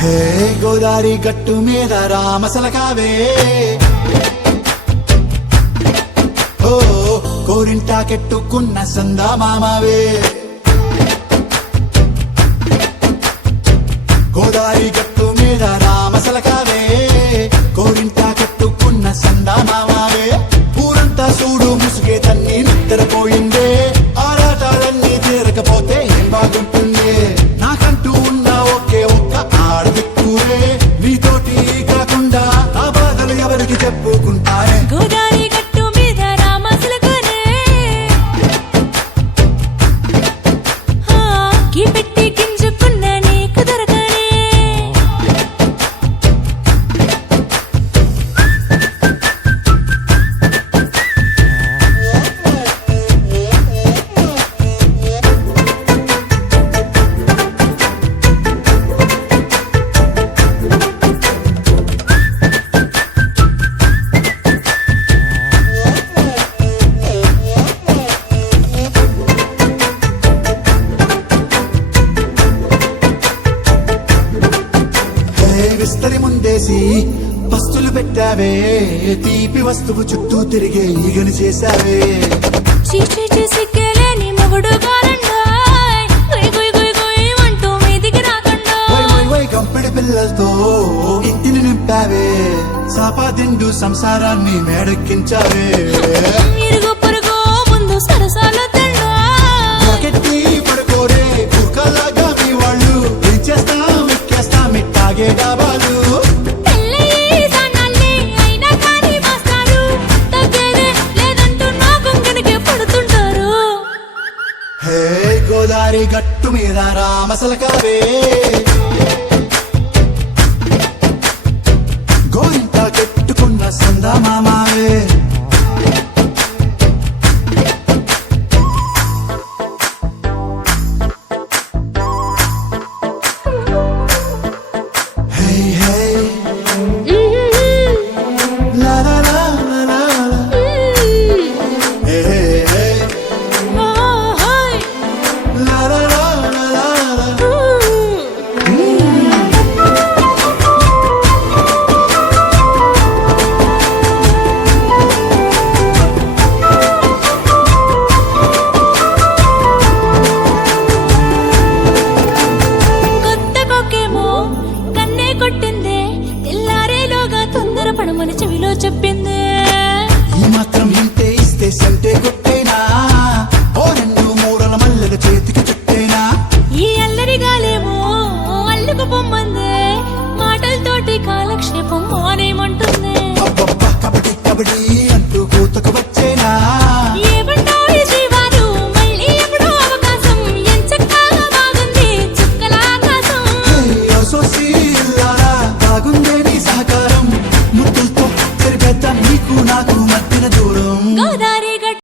హే గోదారి గట్టు మీద రామసలకావే ఓ కోరింటాకెట్టుకున్న సందా మామావే గోదారి గట్టు మీద రామసలకావే కోరింటాకెట్టుకున్న సందా మామావే ఊరంతా చూడు ముసుగే తన్ని నిద్రపోయిందే ఆరాటాలన్నీ తీరకపోతే ఏం బాగుంటుంది నాకంటూ ఉన్న ఒకే ఒక్క ఆడదిక్కువే నీతోటి కాకుండా ఆ బాధలు ఎవరికి చెప్పుకుంటారే గోదారి గట్టు మీద రామసలకానే గీ పెట్టి గింజుకున్న నీకు దొరకనే విస్తరి ముందేసి పస్తులు పెట్టావే తీపి వస్తువు చుట్టూ తిరిగే ఈగని చేశావే చీచి సిగ్గలేని మొగుడు కాలండాయ్ గుయ్ గుయ్ గుయ్ గుయ్ అంటూ మీదికి రాకుండా వై కంపెడి పిల్లలతో ఇంటిని నింపావే సాపాదిండు సంసారాన్ని మేడెక్కించావే ఇరుగు పొరుగు ముందు సరసాల తండా జాకెట్టి పడుకోరే కుక్కలాగా మీ వాళ్ళు ఏం చేస్తాం ఎక్కేస్తాం ఇట్టాగే డాబాలు పెళ్ళయి సన్నాల్ని అయినా కానీ మాస్తారు తగ్గేదే లేదంటూ నా కొంగనికే పడుతుంటారు హే గోదారి గట్టు మీద రామసలకావే